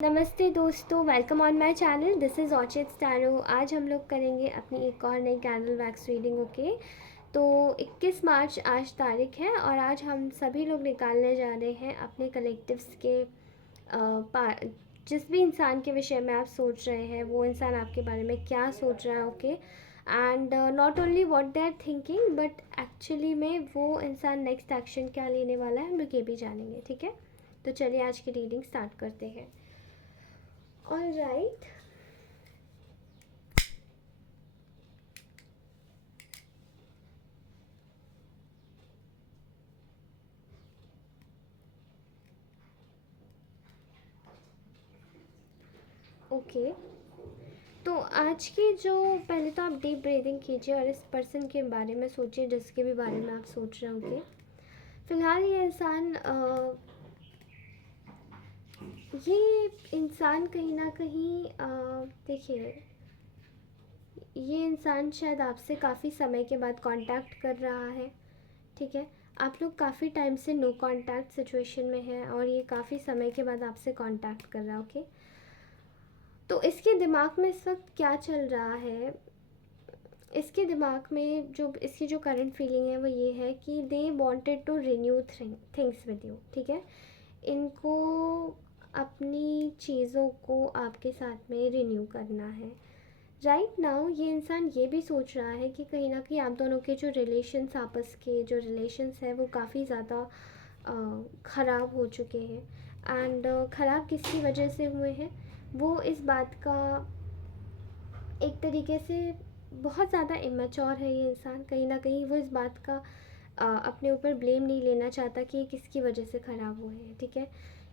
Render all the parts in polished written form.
नमस्ते दोस्तों, welcome on my channel. This is Orchid Staro. आज हम लोग करेंगे अपनी एक और नई कैंडल वैक्स रीडिंग। ओके, तो 21 मार्च आज तारीख है और आज हम सभी लोग निकालने जा रहे हैं अपने कलेक्टिव्स के जिस भी इंसान के विषय में आप सोच रहे हैं वो इंसान आपके बारे में क्या सोच रहा है। Okay, and not only what they are thinking but actually में वो इंसान नेक्स्ट एक्शन क्या लेने वाला है हम लोग ये भी जानेंगे। ठीक है, तो चलिए आज की रीडिंग स्टार्ट करते हैं। All right. ओके, तो आज की जो पहले तो आप डीप ब्रीदिंग कीजिए और इस पर्सन के बारे में सोचिए जिसके भी बारे में आप सोच रहे होंगे। फिलहाल ये इंसान कहीं ना कहीं देखिए, ये इंसान शायद आपसे काफ़ी समय के बाद कांटेक्ट कर रहा है। ठीक है, आप लोग काफ़ी टाइम से नो कांटेक्ट सिचुएशन में हैं और ये काफ़ी समय के बाद आपसे कांटेक्ट कर रहा है। ओके, तो इसके दिमाग में इस वक्त क्या चल रहा है? इसके दिमाग में जो इसकी जो करंट फीलिंग है वो ये है कि they wanted to renew things with you. ठीक है, इनको अपनी चीज़ों को आपके साथ में रिन्यू करना है। राइट नाउ ये इंसान ये भी सोच रहा है कि कहीं ना कहीं आप दोनों के जो रिलेशन्स, आपस के जो रिलेशन्स हैं वो काफ़ी ज़्यादा ख़राब हो चुके हैं। एंड ख़राब किसकी वजह से हुए हैं वो इस बात का एक तरीके से बहुत ज़्यादा इमेच्योर है ये इंसान। कहीं ना कहीं वो इस बात का अपने ऊपर ब्लेम नहीं लेना चाहता कि ये किसकी वजह से ख़राब हुए हैं। ठीक है,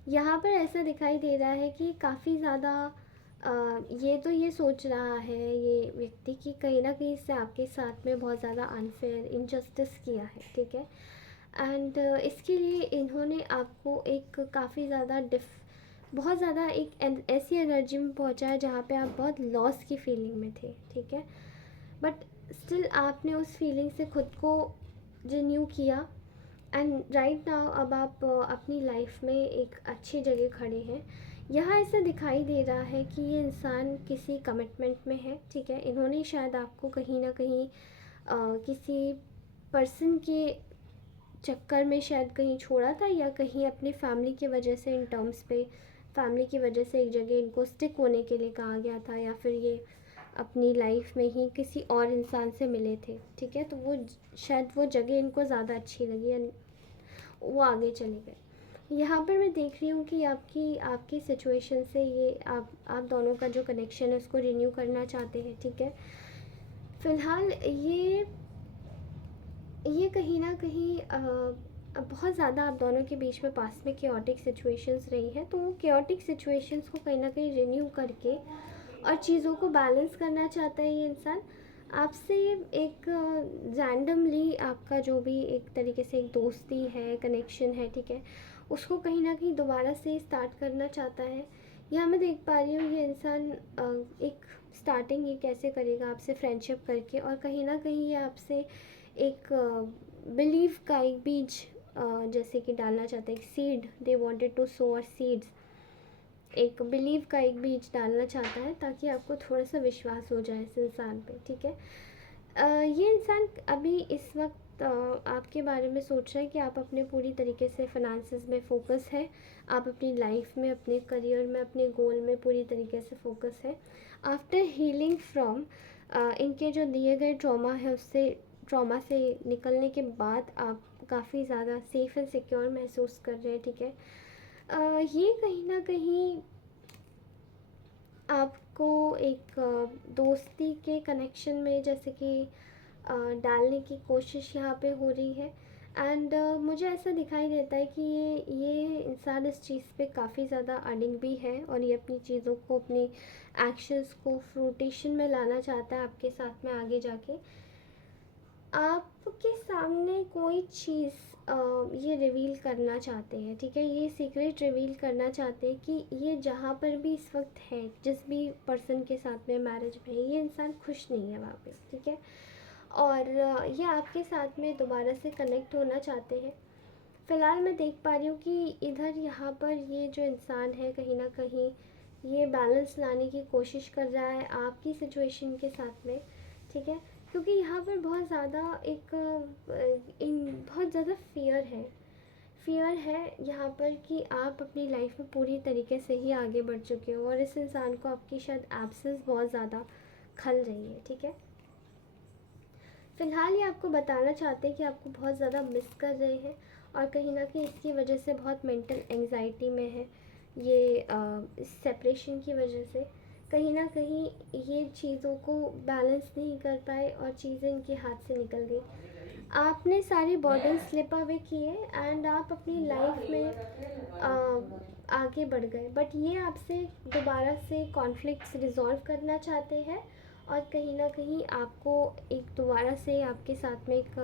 यहाँ पर ऐसा दिखाई दे रहा है कि काफ़ी ज़्यादा ये सोच रहा है ये व्यक्ति कि कहीं ना कहीं इससे आपके साथ में बहुत ज़्यादा अनफेयर इनजस्टिस किया है। ठीक है, एंड इसके लिए इन्होंने आपको एक काफ़ी ज़्यादा बहुत ज़्यादा एक ऐसी एनर्जी में पहुंचा है जहाँ पे आप बहुत लॉस की फीलिंग में थे। ठीक है, बट स्टिल आपने उस फीलिंग से खुद को रिन्यू किया एंड राइट नाउ अब आप अपनी लाइफ में एक अच्छी जगह खड़े हैं। यहाँ ऐसा दिखाई दे रहा है कि ये इंसान किसी कमिटमेंट में है। ठीक है, इन्होंने शायद आपको कहीं ना कहीं किसी पर्सन के चक्कर में शायद कहीं छोड़ा था या कहीं अपनी फैमिली की वजह से इन टर्म्स पे फैमिली की वजह से एक जगह इनको स्टिक होने के लिए कहा गया था, या फिर ये अपनी लाइफ में ही किसी और इंसान से मिले थे। ठीक है, तो वो शायद वो जगह इनको ज़्यादा अच्छी लगी एंड वो आगे चले गए। यहाँ पर मैं देख रही हूँ कि आपकी आपकी सिचुएशन से ये आप दोनों का जो कनेक्शन है उसको रिन्यू करना चाहते हैं। ठीक है, फ़िलहाल ये कहीं ना कहीं बहुत ज़्यादा आप दोनों के बीच में पास में केओटिक सिचुएशंस रही हैं, तो वो केओटिक सिचुएशंस को कहीं ना कहीं रिन्यू करके और चीज़ों को बैलेंस करना चाहता है ये इंसान आपसे। एक रैंडमली आपका जो भी एक तरीके से एक दोस्ती है, कनेक्शन है, ठीक है, उसको कहीं ना कहीं दोबारा से स्टार्ट करना चाहता है। यहाँ मैं देख पा रही हूँ ये इंसान एक स्टार्टिंग ये कैसे करेगा आपसे फ्रेंडशिप करके, और कहीं ना कहीं ये आपसे एक बिलीव का एक बीज जैसे कि डालना चाहता है, एक सीड। दे वांटेड टू सो और सीड्स, एक बिलीव का एक बीज डालना चाहता है ताकि आपको थोड़ा सा विश्वास हो जाए इस इंसान पे। ठीक है, ये इंसान अभी इस वक्त आपके बारे में सोच रहा है कि आप अपने पूरी तरीके से फिनांसेस में फ़ोकस है, आप अपनी लाइफ में, अपने करियर में, अपने गोल में पूरी तरीके से फ़ोकस है। आफ्टर हीलिंग फ्रॉम इनके जो दिए गए ट्रॉमा है उससे, ट्रॉमा से निकलने के बाद आप काफ़ी ज़्यादा सेफ़ एंड सिक्योर महसूस कर रहे हैं। ठीक है, ये कहीं ना कहीं आपको एक दोस्ती के कनेक्शन में जैसे कि डालने की कोशिश यहाँ पे हो रही है। एंड मुझे ऐसा दिखाई देता है कि ये इंसान इस चीज़ पे काफ़ी ज़्यादा अडिग भी है और ये अपनी चीज़ों को, अपनी एक्शंस को फ्रूटेशन में लाना चाहता है आपके साथ में आगे जाके। आपके सामने कोई चीज़ ये रिवील करना चाहते हैं। ठीक है, ये सीक्रेट रिवील करना चाहते हैं कि ये जहाँ पर भी इस वक्त है, जिस भी पर्सन के साथ में मैरिज में है, ये इंसान खुश नहीं है वहाँ पे। ठीक है, और ये आपके साथ में दोबारा से कनेक्ट होना चाहते हैं। फ़िलहाल मैं देख पा रही हूँ कि इधर यहाँ पर ये जो इंसान है कहीं ना कहीं ये बैलेंस लाने की कोशिश कर रहा है आपकी सिचुएशन के साथ में, ठीक है। क्योंकि यहाँ पर बहुत ज़्यादा एक बहुत ज़्यादा फियर है यहाँ पर कि आप अपनी लाइफ में पूरी तरीके से ही आगे बढ़ चुके हो और इस इंसान को आपकी शायद एब्सेंस बहुत ज़्यादा खल रही है, ठीक है। फ़िलहाल ये आपको बताना चाहते हैं कि आपको बहुत ज़्यादा मिस कर रहे हैं और कहीं ना कहीं इसकी वजह से बहुत मेंटल एंजाइटी में है। ये सेपरेशन की वजह से कहीं ना कहीं ये चीज़ों को बैलेंस नहीं कर पाए और चीज़ें इनके हाथ से निकल गई। आपने सारे बॉर्डर स्लिप अवे किए एंड आप अपनी लाइफ में आगे बढ़ गए, बट ये आपसे दोबारा से कॉन्फ्लिक्ट्स रिजॉल्व करना चाहते हैं और कहीं ना कहीं आपको एक दोबारा से आपके साथ में एक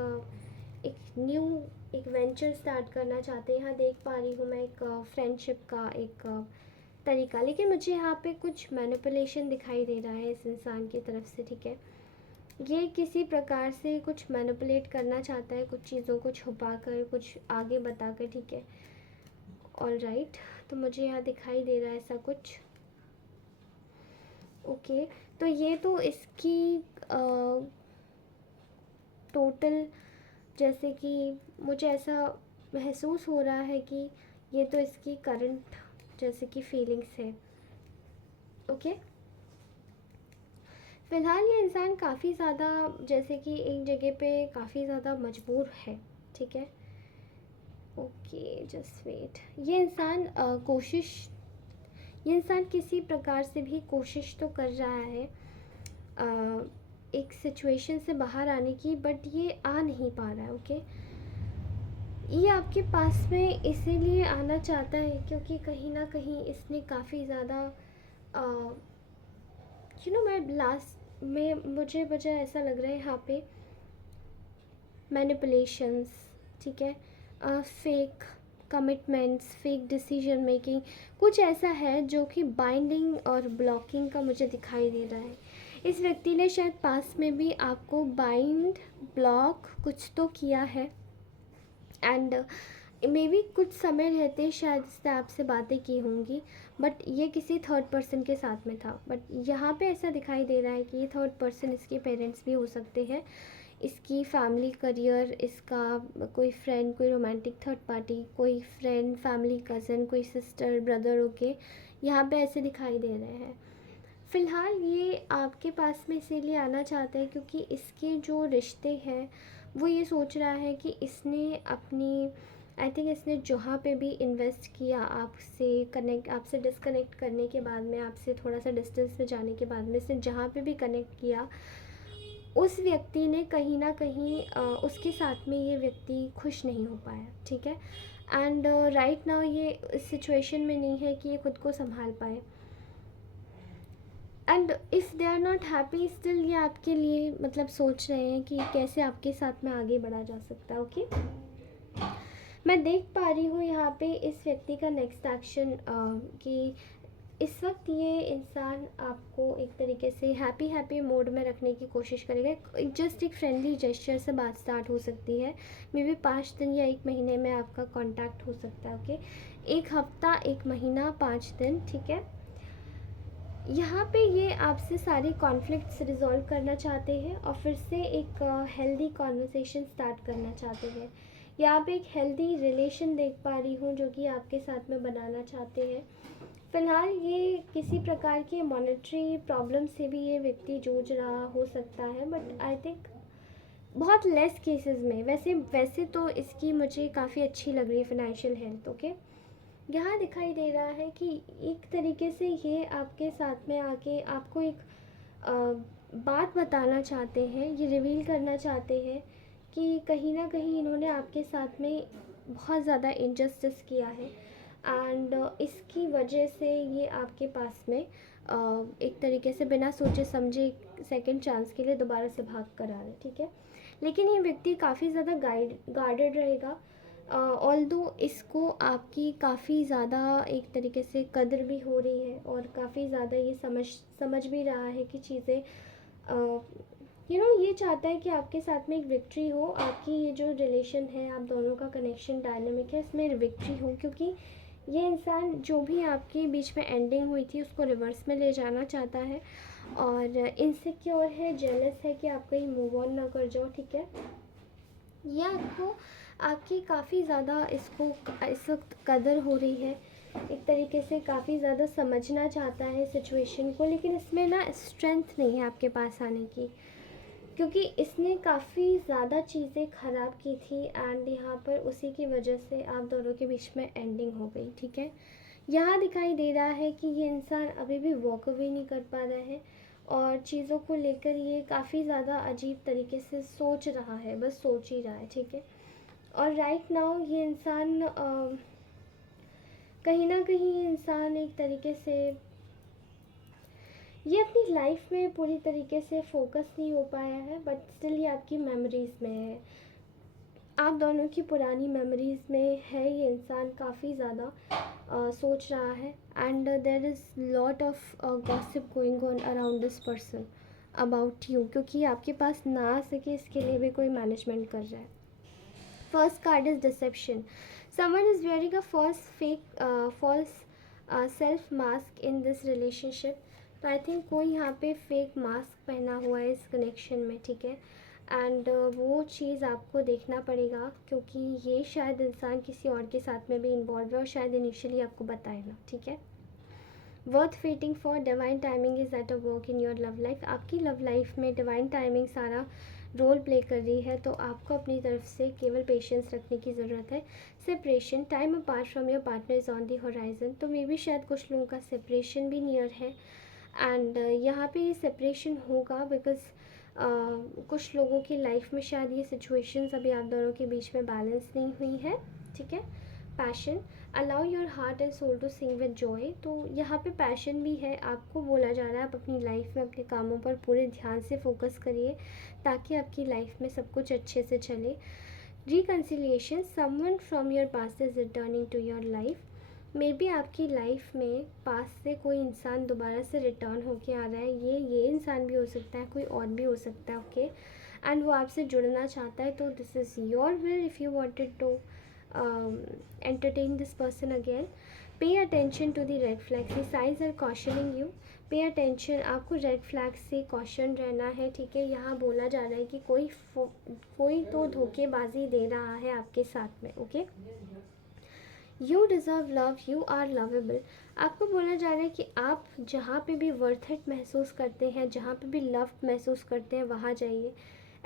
न्यू एक वेंचर स्टार्ट करना चाहते हैं। यहाँ देख पा रही हूँ मैं एक फ्रेंडशिप का एक तरीका, लेकिन मुझे यहाँ पे कुछ मैनिपुलेशन दिखाई दे रहा है इस इंसान की तरफ से, ठीक है। ये किसी प्रकार से कुछ मैनिपुलेट करना चाहता है, कुछ चीज़ों को छुपा कर, कुछ आगे बता कर, ठीक है। ऑल राइट, तो मुझे यहाँ दिखाई दे रहा है ऐसा कुछ। ओके, तो ये तो इसकी टोटल, जैसे कि मुझे ऐसा महसूस हो रहा है कि ये तो इसकी करंट जैसे कि फीलिंग्स है। ओके, फ़िलहाल ये इंसान काफ़ी ज़्यादा जैसे कि एक जगह पे काफ़ी ज़्यादा मजबूर है, ठीक है। Okay, just wait. ये इंसान किसी प्रकार से भी कोशिश तो कर रहा है एक सिचुएशन से बाहर आने की, बट ये आ नहीं पा रहा है। ओके, ये आपके पास में इसीलिए आना चाहता है क्योंकि कहीं ना कहीं इसने काफ़ी ज़्यादा मैं लास्ट में मुझे ऐसा लग रहा है यहाँ पे मैनिपुलेशंस, ठीक है, fake commitments, fake decision making, कुछ ऐसा है जो कि बाइंडिंग और ब्लॉकिंग का मुझे दिखाई दे रहा है। इस व्यक्ति ने शायद पास में भी आपको बाइंड ब्लॉक कुछ तो किया है एंड मे बी कुछ समय रहते शायद इसने आपसे बातें की होंगी, बट ये किसी थर्ड पर्सन के साथ में था। बट यहाँ पे ऐसा दिखाई दे रहा है कि ये थर्ड पर्सन इसके पेरेंट्स भी हो सकते हैं, इसकी फैमिली, करियर, इसका कोई फ्रेंड, कोई रोमांटिक थर्ड पार्टी, कोई फ्रेंड, फैमिली, कज़न, कोई सिस्टर, ब्रदर। ओके, यहाँ पे ऐसे दिखाई दे रहे हैं। फ़िलहाल ये आपके पास में इसीलिए आना चाहते हैं क्योंकि इसके जो रिश्ते हैं वो ये सोच रहा है कि इसने अपनी, आई थिंक इसने जहाँ पे भी इन्वेस्ट किया आपसे डिस्कनेक्ट करने के बाद में, आपसे थोड़ा सा डिस्टेंस में जाने के बाद में, इसने जहाँ पे भी कनेक्ट किया उस व्यक्ति ने कहीं ना कहीं उसके साथ में ये व्यक्ति खुश नहीं हो पाया, ठीक है। एंड राइट नाउ ये इस सिचुएशन में नहीं है कि ये खुद को संभाल पाए and if they are not happy still ये आपके लिए मतलब सोच रहे हैं कि कैसे आपके साथ में आगे बढ़ा जा सकता है। ओके, मैं देख पा रही हूँ यहाँ पे इस व्यक्ति का नेक्स्ट एक्शन कि इस वक्त ये इंसान आपको एक तरीके से हैप्पी मोड में रखने की कोशिश करेगा। जस्ट एक फ्रेंडली जेस्चर से बात स्टार्ट हो सकती है, मे बी 5 दिन या 1 महीने में आपका कांटेक्ट हो सकता है। ओके, 1 हफ्ता, 1 महीना, 5 दिन, ठीक है। यहाँ पे ये आपसे सारे कॉन्फ्लिक्ट्स रिजॉल्व करना चाहते हैं और फिर से एक हेल्दी कॉन्वर्सेशन स्टार्ट करना चाहते हैं। यहाँ पे एक हेल्दी रिलेशन देख पा रही हूँ जो कि आपके साथ में बनाना चाहते हैं। फ़िलहाल ये किसी प्रकार के मॉनेटरी प्रॉब्लम से भी ये व्यक्ति जूझ रहा हो सकता है, बट आई थिंक बहुत लेस केसेस में। वैसे तो इसकी मुझे काफ़ी अच्छी लग रही है फाइनेंशियल हेल्थ। ओके, यहाँ दिखाई दे रहा है कि एक तरीके से ये आपके साथ में आके आपको एक बात बताना चाहते हैं, ये रिवील करना चाहते हैं कि कहीं ना कहीं इन्होंने आपके साथ में बहुत ज़्यादा इनजस्टिस किया है एंड इसकी वजह से ये आपके पास में एक तरीके से बिना सोचे समझे सेकंड चांस के लिए दोबारा से भाग कर आ रहे हैं, ठीक है। लेकिन ये व्यक्ति काफ़ी ज़्यादा गार्डेड रहेगा, ऑल्दो इसको आपकी काफ़ी ज़्यादा एक तरीके से कदर भी हो रही है और काफ़ी ज़्यादा ये समझ भी रहा है कि चीज़ें ये चाहता है कि आपके साथ में एक विक्ट्री हो, आपकी ये जो रिलेशन है, आप दोनों का कनेक्शन डायनेमिक है, इसमें विक्ट्री हो, क्योंकि ये इंसान जो भी आपके बीच में एंडिंग हुई थी उसको रिवर्स में ले जाना चाहता है, और इनसिक्योर है, जेलस है कि आप कहीं मूव ऑन ना कर जाओ, ठीक है। ये आपको आपकी काफ़ी ज़्यादा इसको इस वक्त कदर हो रही है, एक तरीके से काफ़ी ज़्यादा समझना चाहता है सिचुएशन को, लेकिन इसमें ना स्ट्रेंथ नहीं है आपके पास आने की, क्योंकि इसने काफ़ी ज़्यादा चीज़ें ख़राब की थी, एंड यहाँ पर उसी की वजह से आप दोनों के बीच में एंडिंग हो गई, ठीक है। यहाँ दिखाई दे रहा है कि ये इंसान अभी भी वॉक अवे नहीं कर पा रहा है, और चीज़ों को लेकर ये काफ़ी ज़्यादा अजीब तरीके से सोच रहा है, बस सोच ही रहा है, ठीक है। और राइट नाउ ये इंसान कहीं ना कहीं ये इंसान एक तरीके से ये अपनी लाइफ में पूरी तरीके से फोकस नहीं हो पाया है, बट स्टिल ये आपकी मेमोरीज़ में है, आप दोनों की पुरानी मेमोरीज़ में है ये इंसान, काफ़ी ज़्यादा सोच रहा है, and there is lot of gossip going on around this person about you, क्योंकि आपके पास ना आ सके इसके लिए भी कोई मैनेजमेंट कर रहा है। First card is deception, someone is wearing a false self mask in this relationship. तो आई थिंक कोई यहाँ पे फेक मास्क पहना हुआ है इस कनेक्शन में, ठीक है। एंड वो चीज़ आपको देखना पड़ेगा, क्योंकि ये शायद इंसान किसी और के साथ में भी इन्वॉल्व है, और शायद इनिशियली आपको बताएगा, ठीक है। Worth waiting for, divine timing is at a work in your love life. आपकी लव लाइफ में डिवाइन टाइमिंग सारा रोल प्ले कर रही है, तो आपको अपनी तरफ से केवल पेशेंस रखने की ज़रूरत है। Separation, time apart from your partner is on the horizon. तो मे बी शायद कुछ लोगों का सेपरेशन भी नियर है, एंड यहाँ पे ये सेपरेशन होगा बिकॉज कुछ लोगों की लाइफ में शायद ये सिचुएशंस अभी आप दोनों के बीच में बैलेंस नहीं हुई है, ठीक है। Passion, allow your heart and soul to sing with joy. तो यहाँ पे पैशन भी है, आपको बोला जा रहा है आप अपनी लाइफ में अपने कामों पर पूरे ध्यान से फोकस करिए, ताकि आपकी लाइफ में सब कुछ अच्छे से चले। Reconciliation, someone from your past is returning to your life. Maybe आपकी लाइफ में पास से कोई इंसान दोबारा से रिटर्न होके आ रहा है, ये इंसान भी हो सकता है, कोई और भी हो सकता है, ओके। एंड वो आपसे जुड़ना चाहता है, तो this is your will if you wanted to entertain this person again. Pay attention to the red flags, the signs are cautioning you. Pay attention, आपको रेड फ्लैग से कॉशन रहना है, ठीक है। यहाँ बोला जा रहा है कि कोई तो धोखेबाजी दे रहा है आपके साथ में, okay. You deserve love, you are lovable. आपको बोला जा रहा है कि आप जहाँ पे भी वर्थ इट महसूस करते हैं, जहाँ पे भी लव महसूस करते हैं, वहाँ जाइए।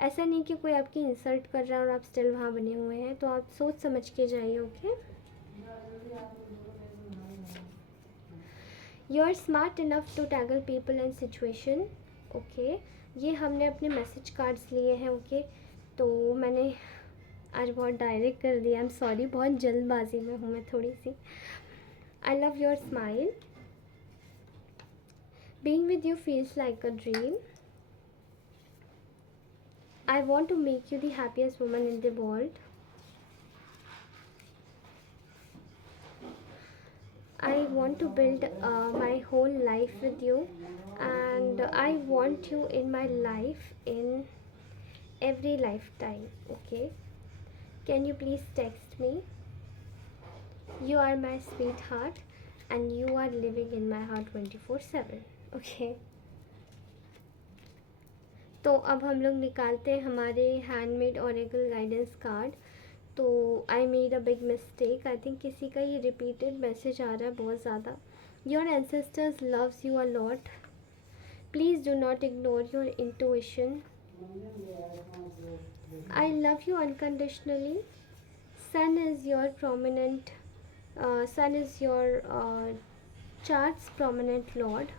ऐसा नहीं कि कोई आपकी इंसल्ट कर रहा है और आप स्टिल वहाँ बने हुए हैं, तो आप सोच समझ के जाइए, okay. You are smart enough to tackle people and situation, okay. ये हमने अपने मैसेज कार्ड्स लिए हैं, ओके। तो मैंने आज बहुत डायरेक्ट कर दिया, आई एम सॉरी, बहुत जल्दबाजी में हूँ मैं थोड़ी सी। I love your smile, being with you feels like a dream. I want to make you the happiest woman in the world. I want to build my whole life with you, and I want you in my life in every lifetime, okay. Can you please text me? You are my sweetheart and you are living in my heart 24/7, okay. तो अब हम लोग निकालते हैं हमारे handmade oracle guidance card. तो I made a big mistake, I think किसी का ये रिपीटेड मैसेज आ रहा है बहुत ज़्यादा। Your ancestors loves you a lot, please do not ignore your intuition. I love you unconditionally, sun is your prominent, sun is your chart's prominent lord.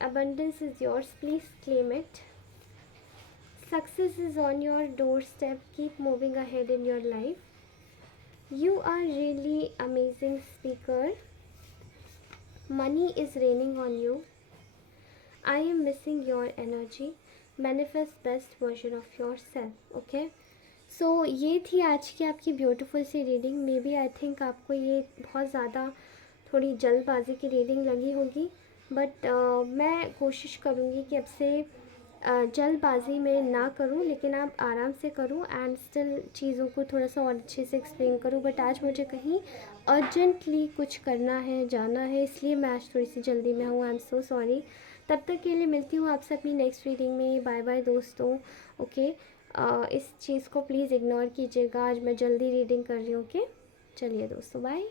Abundance is yours, please claim it. Success is on your doorstep, keep moving ahead in your life. You are really amazing speaker, money is raining on you. I am missing your energy, manifest best version of yourself, okay. So ये थी आज की आपकी beautiful सी reading. Maybe I think आपको ये बहुत ज़्यादा थोड़ी जल्दबाजी की रीडिंग लगी होगी, बट मैं कोशिश करूँगी कि अब से जल्दबाजी में ना करूँ, लेकिन आप आराम से करूँ एंड स्टिल चीज़ों को थोड़ा सा और अच्छे से एक्सप्लेन करूँ। बट आज मुझे कहीं अर्जेंटली कुछ करना है, जाना है, इसलिए मैं आज थोड़ी सी जल्दी में हूँ। I am so sorry. तब तक के लिए मिलती हूँ आपसे अपनी नेक्स्ट रीडिंग में। बाय बाय दोस्तों। ओके, इस चीज़ को प्लीज़ इग्नोर कीजिएगा, आज मैं जल्दी रीडिंग कर रही हूँ। ओके, चलिए दोस्तों, बाय।